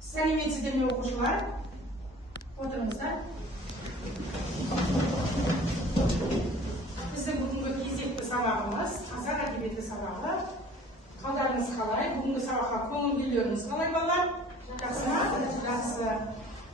Сәлеметсіздер ме оқушылар? Отырыңыздар. Біздің бүгінгі кезекті сабағымыз қазақ әдебиеті сабағы. Қалдарыңыз қалай? Бүгінгі сабаққа көңіл-күйлеріңіз қалай балалар? Жақсы ма? Жақсы.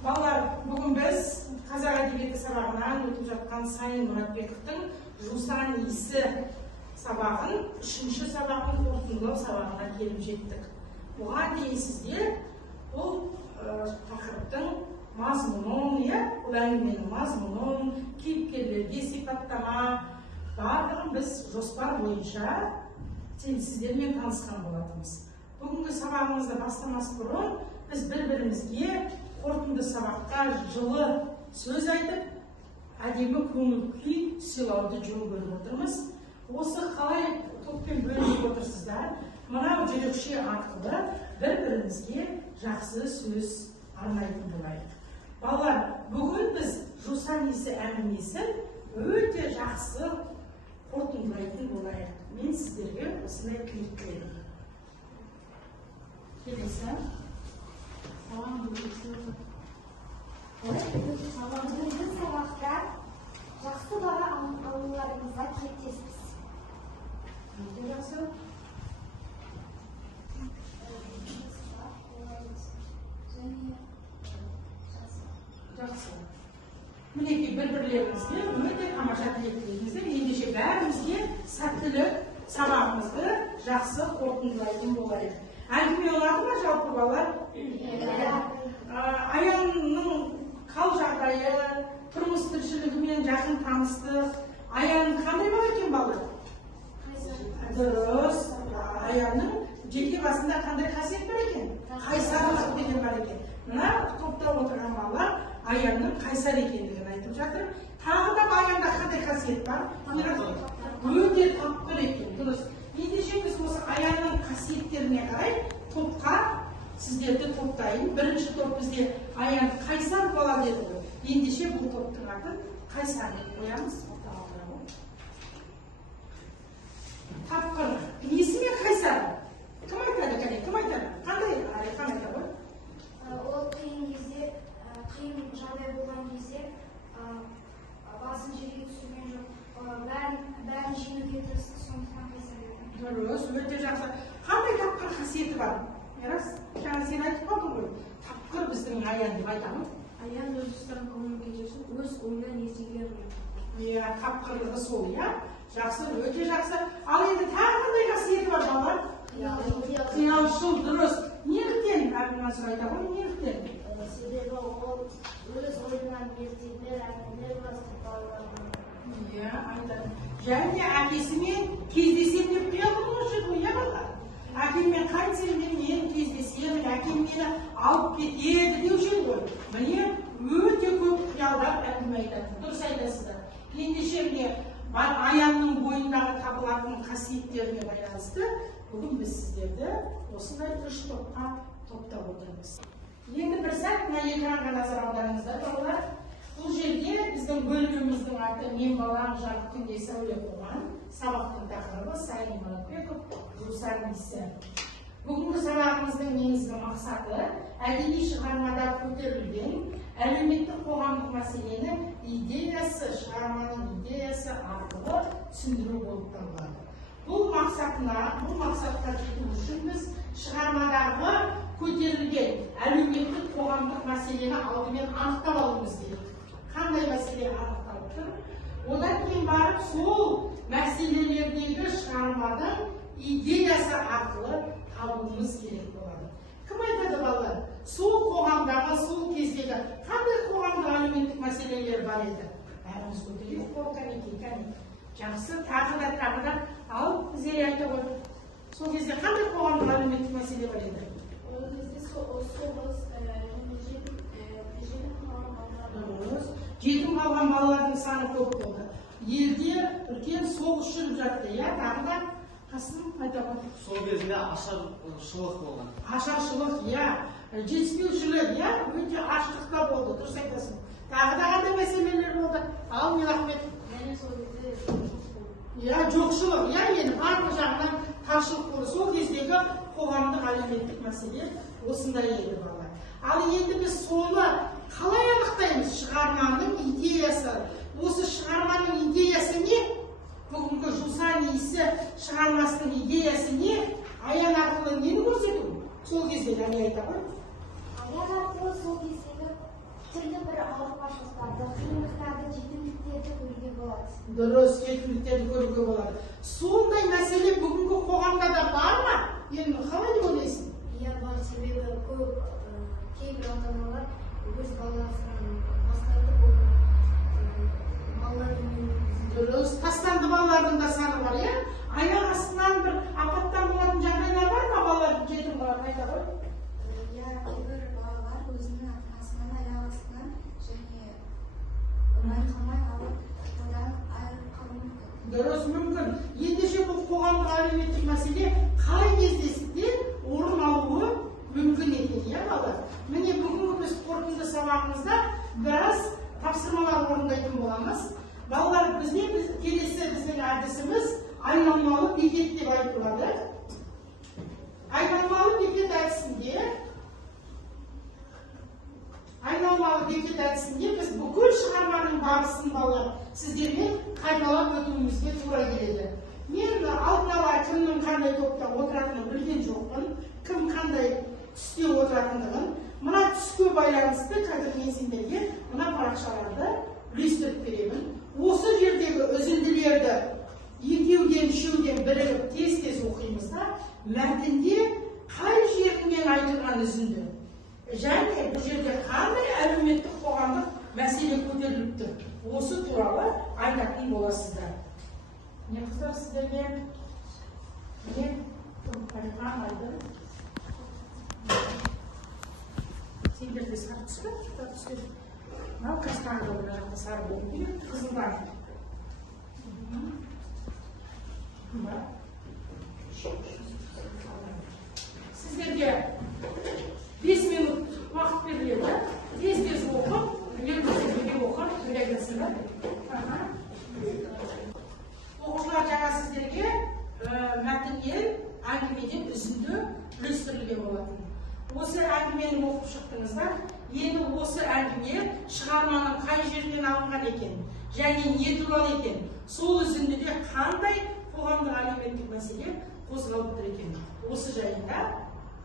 Балалар, бүгін біз қазақ әдебиеті сабағынан өтіп жатқан Сайын Мұратбековтың Жусан иісі сабағын, 3-ші сабағын қорытындылау сабағына келіп жеттік. Бұған дейін сіздер бұл тақырыптың мазмұнын, бұл әңгіменің мазмұнын, кейіпкерлерге сипаттама барлығын біз жоспар бойынша сіздермен танысқан болатынбыз. Бүгінгі сабағымызды бастамас бұрын біз бір-бірімізге қорытынды сабаққа жылы сөз айтып, әдемі көңіл-күй сыйлауды жөн көріп отырмыз. Осы қалай топпен бөлініп отырсыздар? Мынау жүрекше арқылы бір-бірімізге жақсы сөз арнайтын болайық. Балалар, бүгін біз Жусан иісі әңгімесін өте жақсы қорытындылайтын болайық. Мен сіздерге осындай тілек тілеймін. Келесі. Бүгінгі сабақта жақсы баға алуларыңызға тілектеспіз. Жақсы. Жақсы. Мінекей бір-бірлеріңізге өте тамаша тілектеріңізді, ендеше бәрімізге сәттілік сабағымызды жақсы қорытындылайтын болайық. Әңгіме ұнады ма жалпы балалар? Аянның қал-жағдайы, тұрмыс тіршілігімен жақын таныстық. Аян қандай бала екен балалар? Дұрыс. Аянның жеке басында қандай қасиет бар екен? Қайсарлық деген бар екен. Мына топта отырған балалар Аянның қайсар екендігін айтып жатыр. Тағы да Аянда қандай қасиет бар? Өте тапқыр екен. Дұрыс. Ендеше біз осы Аянның қасиеттеріне қарай топқа сіздерді топтайын. Бірінші топ бізде Аян қайсар бала деді ғой. Ендеше бұл топтың атын қайсар деп қоямыз. Тапқыр. Несімен қайсар? Кім айтады, кәне? Кім айтады? Қандай Арифан айтады ғой? Ол қиын кезде, қиын жағдай болған кезде басын жерге түсірген жоқ. Бәрін жеңуге тырысты, сондықтан қайсар еді. Дұрыс, өте жақсы. Қандай тапқыр қасиеті бар? Мирас, жаңа сен айтып қалдың ғой. Тапқыр біздің Аян деп айтамыз. Аян өз тұстан көңіл күйдесін, өз ойынан есеге бермейді. Тапқырлығы сол, иә? Жақсы, өте жақсы. Ал енді тағы қандай қасиеті бар балалар? Қиялшыл, дұрыс. Неліктен? Әбілмансұр айта ғой, неліктен? Себебі ол өз ойынан ертеңдер, әңгімелер бастап балаларына. Иә, айтады. Және әкесімен кездесем деп қиялды ғой, иә балалар? Әкеммен қайтсем мен кездесемін, әкем мені алып кетеді деуші ғой. Міне өте көп қиялдап әңгіме айтады. Дұрыс айтасыздар. Ендеше міне Аянның бойындағы табылатын қасиеттеріне байланысты бүгін біз сіздерді осындай 3 топқа топтап отырмыз. Енді бір сәт мына экранға назар аударыңыздар балалар. Бұл жерде біздің бөліміміздің аты "Мен балам жарық күнде сәуле қуған", сабақтың тақырыбы Сайын Мұратбеков Жусан иісі. Бүгінгі сабағымыздың негізгі мақсаты әдеби шығармада көтерілген әлеуметтік қоғамдық мәселені шығарманың идеясы арқылы түсіндіру болып табылады. Бұл мақсатқа жету үшін біз шығармадағы көтерілген әлеуметтік қоғамдық мәселені алдымен анықтап алуымыз керек. Қандай мәселе анықталып тұр? Одан кейін барып сол мәселелердегі шығарманың идеясы арқылы табуымыз керек болады. Кім айтады балалар? Сол қоғамдағы, сол кездегі қандай қоғамдық әлеуметтік мәселелер бар еді? Бәріміз көтерейік қол, кәне. Жақсы, тағы да ал Зере айта ғой. Сол кезде қандай қоғамдық әлеуметтік мәселе бар еді? Ол кезде соғыс, жетім қалған балалардың саны көп болды. Елде үлкен соғыс жүріп жатты, иә? Тағы да Қасым айта ғой. Сол кезінде ашаршылық болған. Ашаршылық, иә. Жетіспеушілік, иә? Өте аштықта болды, дұрыс айтасың. Тағы да қандай мәселелер болды? Ал Мирахмет. Және сол кезде иә, жоқшылық, иә, енді барлық жағынан таршылық болды. Сол кездегі қоғамдық әлеуметтік мәселе осындай еді балалар. Ал енді біз соны қалай анықтаймыз? Шығарманың идеясы. Осы шығарманың идеясы не? Бүгінгі жусан иісі шығармасының идеясы не? Аян арқылы нені көрсету? Сол кезде және айта ғой. Аян арқылы сол кездегі түрлі бір ауыртпашылықтарды, қиындықтарды, жетімдіктерді көруге болады. Дұрыс, жетімдіктерді көруге болады. Сондай мәселе бүгінгі қоғамда да бар ма? Енді қалай деп ойлайсың? Иә, бар. Себебі көп кейбір ата-аналар өз баласын тастайды, балалар дұрыс, тастанды балалардың да саны бар, иә? Аяқ астынан бір апаттан болатын жағдайлар бар ма балалардың жетім қалатын айта ғой? Иә, кейбір балалар өзінің ата-анасынан аяқ астынан және байқамай алып одан айырылып қалуы мүмкін. Дұрыс, мүмкін. Ендеше бұл қоғамдық әлеуметтік мәселе қай кездесінде орын алуы мүмкін екен, иә балалар? Міне бүгінгі біз қорытынды сабағымызда біраз тапсырмалар орындайтын боламыз. Балалар, келесі біздің әдісіміз айналмалы бекет деп айтылады. Айналмалы бекет әдісінде біз бүкіл шығарманың барысын балалар сіздермен қайталап өтуімізге тура келеді. Мен алдын ала кімнің қандай топта отыратынын білген жоқпын, кім қандай түсте отыратындығын. Мына түске байланысты қазір мен сендерге мына парақшаларды үлестіріп беремін. Осы жердегі үзінділерді екеуден, үшеуден бірігіп тез оқимыз да, мәтінде қай жерінен айтылған үзінді және бұл жерде қандай әлеуметтік қоғамдық мәселе көтеріліп тұр, осы туралы айтатын боласыздар. Не қыздар сіздерге? Не? Айтқан айды? Сендерде сары түс пе? Түстер. Мынау кастанға бір жақта сары болу керек, қызылдан. Сіздерге 5 минут уақыт беріледі. Тез оқып, бірге оқып, бірегісі. Оқушылар жаңа сіздерге мәтіннен әңгімеден үзінді үлестірілген болатын. Осы әңгімені оқып шықтыңыздар. Енді осы әңгіме шығарманың қай жерден алынған екен және не туралы екен, сол үзіндіде қандай қоғамдық әлеуметтік мәселе қозғалып тұр екен, осы жайында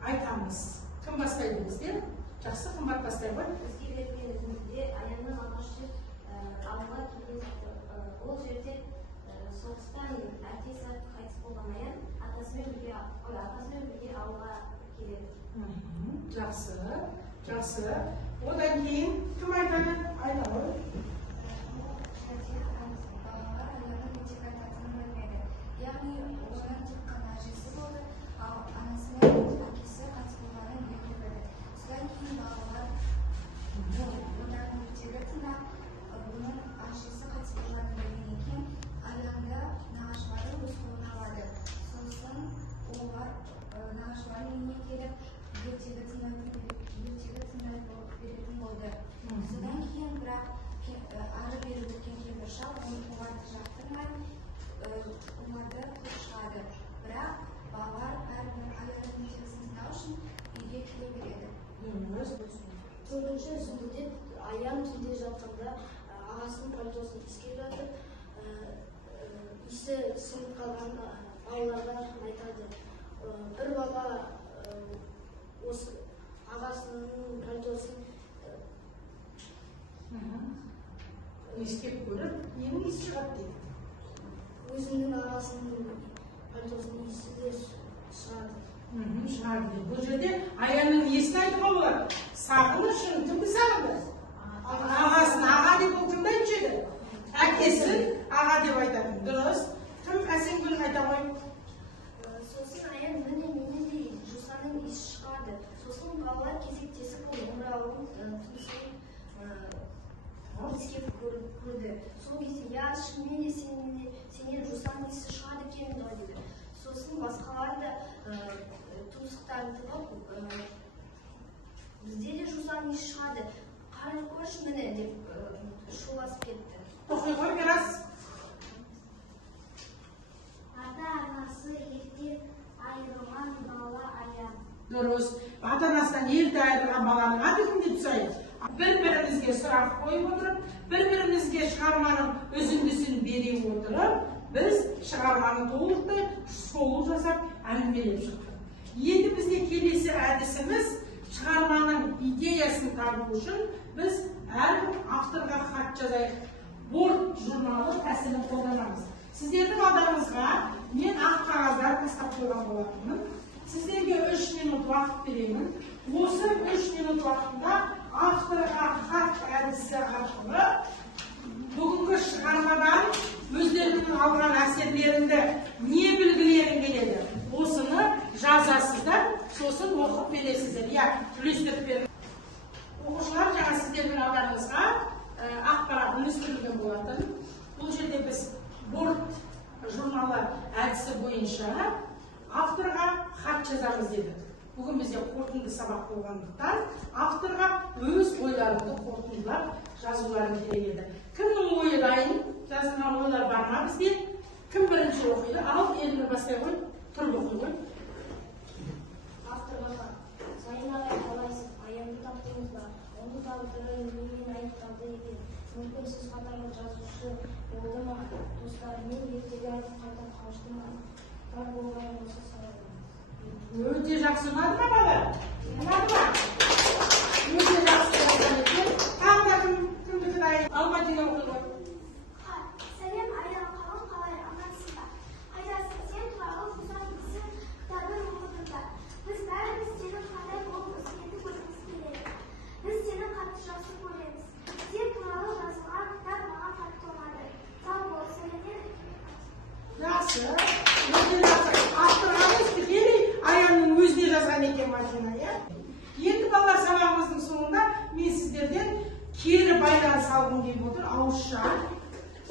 айтамыз. Кім бастайды біздер? Жақсы, қымбат бастай ғой. Бізге берген үзіндіде Аянның алғашқы ауылға келген ол жерде соғыстан әкесі қайтыс болған Аян атасымен бірге ауылға келеді. Жақсы. Одан кейін кім айтады? Айта ғой. Балалар Аянның нетек айтатынын білмеді. Яғни оның тек қана әжесі болды, ал анасы мен әкесі қайтыс болғанын білмеді. Содан кейін балалар одан ертегі тыңдап, оның әжесі қайтыс болғанын білген екен, Аянды нағашылары өз қолына алады. Сосын олар нағашылардың үйіне келіп, ертегі тыңдайтын болды. Содан кейін бірақ ары бері өткен кейбір шал оларды жақтырмай, оларды қуып шығады. Бірақ балалар бәрібір Аянның ертегісін тыңдау үшін үйге келе береді. Төртінші үзіндіде Аян түнде жатқанда ағасының пальтосын иіскеп жатып, иісі сіңіп қалған балаларға айтады. Бір бала осы ағасының пальтосын Иіскеп көріп, ненің иісі шығады дейді? өзінің ағасының пальтосының иісі де шығады. Шығады дейді. Бұл жерде Аянның иесін айтуға болады. Сағынышын кімді сағынды? Ағасын. Аға деп ол кімді айтады? Әкесін аға деп айтады. Дұрыс. Кім Әсемгүл айта ғой? Сосын Аян менен де жусанның иісі шығады. Сосын балалар кезектесіп омырауын тұмсын иіскеп көрді. Сол кезде, я шынымен де сенен жусан иісі шығады екен ғой дейді. Сосын басқалар да тұмсықтарын тығып, бізде де жусан иісі шығады. Қарап көрші міне деп шуласып кетті. Оқи ғой biraz. Ата-анасы ерте айырылған бала Аян. дұрыс. Ата-анасынан ерте айырылған баланың аты кім деп сұрайды. Бір-бірімізге сұрақ қойып отырып, бір-бірімізге шығарманың үзіндісін бере отырып, біз шығарманы толықтай шолу жасап әңгімелеп шықтық. Енді бізде келесі әдісіміз шығарманың идеясын табу үшін біз әрбір авторға хат жазайық. Борт журналы тәсілін қолданамыз. Сіздердің алдарыңызға мен ақ қағаздар тастап қойған болатынмын. Сіздерге 3 минут уақыт беремін. Осы 3 минут уақытында авторға хат әдісі арқылы бүгінгі шығармадан өздерінің алған әсерлеріңді не білгілерің келеді, осыны жазасыздар, сосын оқып бересіздер. Үлестіріп беріңіз. Оқушылар жаңа сіздердің алдарыңызға ақпарат үлестірілген болатын. Бұл жерде біз борт журналы әдісі бойынша авторға хат жазамыз дедік. Бүгін бізде қорытынды сабақ болғандықтан авторға өз ойларыңды қорытындылап жазуларын керек еді. Кімнің ойы дайын? Жазылған ойлар бар ма бізде? Кім бірінші оқиды? Ал, еліне бастай қой, тұрып оқи қой. Авторға сайын ағай қалайсыз? Аянды таптыңыз ба? Оны тағдыры немен айыпталды екен? Мүмкін сіз қатарлы жазушы болды ма? Достарымен ертегі айтып қайта қауышты ма? Бар болғаны осы сұрайды. Өте жақсы ұнады ма бала? Ұнады ма? Өте жақсы болған екен. Тағы да кімдікі дайын? Алматина оқи қой. Сәлем, Аян, қалай амансыз ба? Қайдасың, сен туралы Жусан кісі кітабын оқыдым да. Біз бәріміз сенің қандай болып өскенді көргіміз келеді. Біз сені қатты жақсы көреміз. Сен туралы жазылған кітап маған қатты ұнады. Сау бол, сәлемдер. Жақсы, өте жақсы. Авторғамыз тікелей Аянның өзіне жазған екен Мадина, Енді балалар сабағымыздың соңында мен сіздерден кері байланыс алғым келіп отыр, ауызша.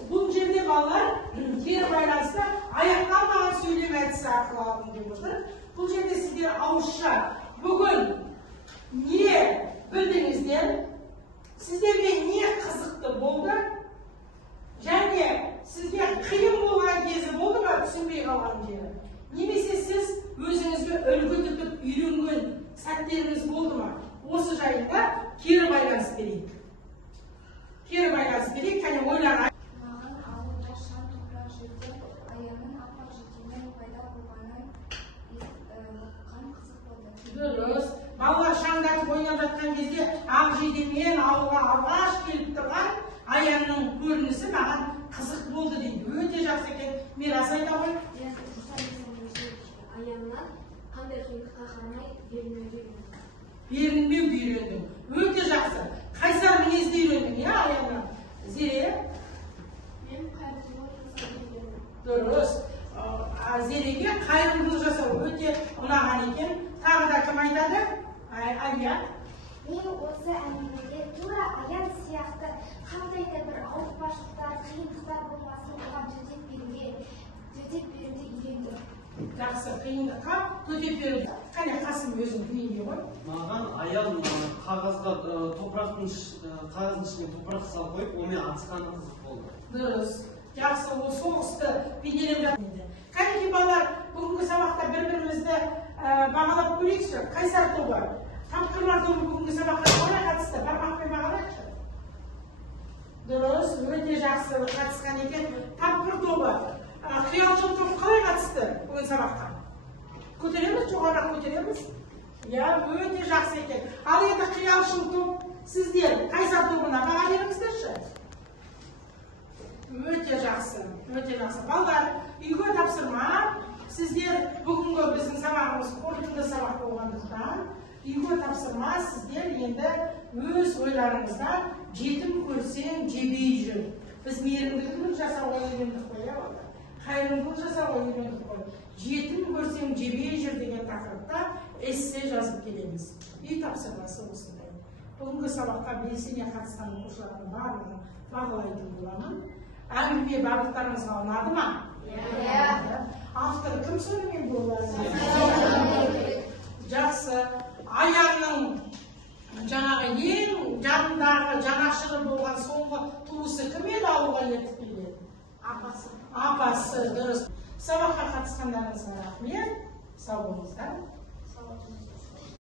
Бұл жерде балалар кері байланысты аяқталмаған сөйлем әдісі арқылы алғым келіп отыр. Бұл жерде сіздер ауызша бүгін не білдіңіздер, сіздерге не қызықты болды, және сізге қиын болған кезі болды ма, түсінбей қалған жері. Немесе сіз өзіңізге үлгі тұтып үйренген сәттеріңіз болды ма? Осы жайында кері байланыс берейік. Кері байланыс берейік, және ойланайық. Маған ауылда шам топырақ жерде Аянның аппақ жетемен пайда болғанын оқыған қызық болды. Дұрыс. Балалар шаңдатып ойнап жатқан кезде ақ жейдемен ауылға алғаш келіп тұрған Аянның көрінісі маған қызық болды дейді. Өте жақсы екен. Мирас айта ғой. Аяннан қандай қиындыққа қарамай берілмеуге үйрендім. Берілмеуге үйрендің. Өте жақсы. Қайсар мінезді үйрендің, Аяннан? Зере? Мен қайырымдылық жасауды үйрендім. Дұрыс. Зереге қайырымдылық жасау өте ұнаған екен. Тағы да кім айтады? Алия. Мен осы әңгімеде тура Аян сияқты қандай да бір ауыртпашылықтар, қиындықтар болмасын оған төтеп беруді үйрендім. Жақсы, қиындыққа төтеп беруді. Қане Қасым өзің кімейге ғой? Маған Аян қағазға қағаздың ішіне топырақ салып қойып, онымен атысқаны қызық болды. Дұрыс. Жақсы, ол соғысты бейнелеп жатыр. Кәнекей балалар, бүгінгі сабақта бір-бірімізді бағалап көрейікші. Қайсар тобы? Тапқырлар тобы бүгінгі сабаққа қалай қатысты? Бармақпен бағалайықшы. Дұрыс, өте жақсы қатысқан екен. Тапқыр тобы, қиялшыл тобы қалай қатысты бүгін сабаққа? Көтереміз, жоғарырақ көтереміз? Өте жақсы екен. Ал енді қиялшыл топ, сіздер қайсар тобына баға беріңіздерші? Өте жақсы, өте жақсы. Балалар, үйге тапсырма. Сіздер бүгінгі біздің сабағымыз қорытынды сабақ болғандықтан, үйге тапсырма, сіздер енді өз ойларыңызда жетім көрсең жебей жүр. Біз мейірімділік жасауға үйрендік қой, қайырымдылық жасауға үйрендік қой. Жетім көрсең жебей жүр деген тақырыпта эссе жазып келеміз. Үй тапсырмасы осындай. Бүгінгі сабаққа белсене қатысқан оқушылардың барлығын бағалайтын боламын. Әңгіме бағыттарыңызға ұнады ма? Автор кім сонымен болады? Жақсы. Аянның жаңағы ең жанындағы жанашыры болған соңғы туысы кім еді ауылға ертіп келеді? Апасы. Апасы, дұрыс. Сабаққа қатысқандарыңызға рахмет. Сау болыңыздар.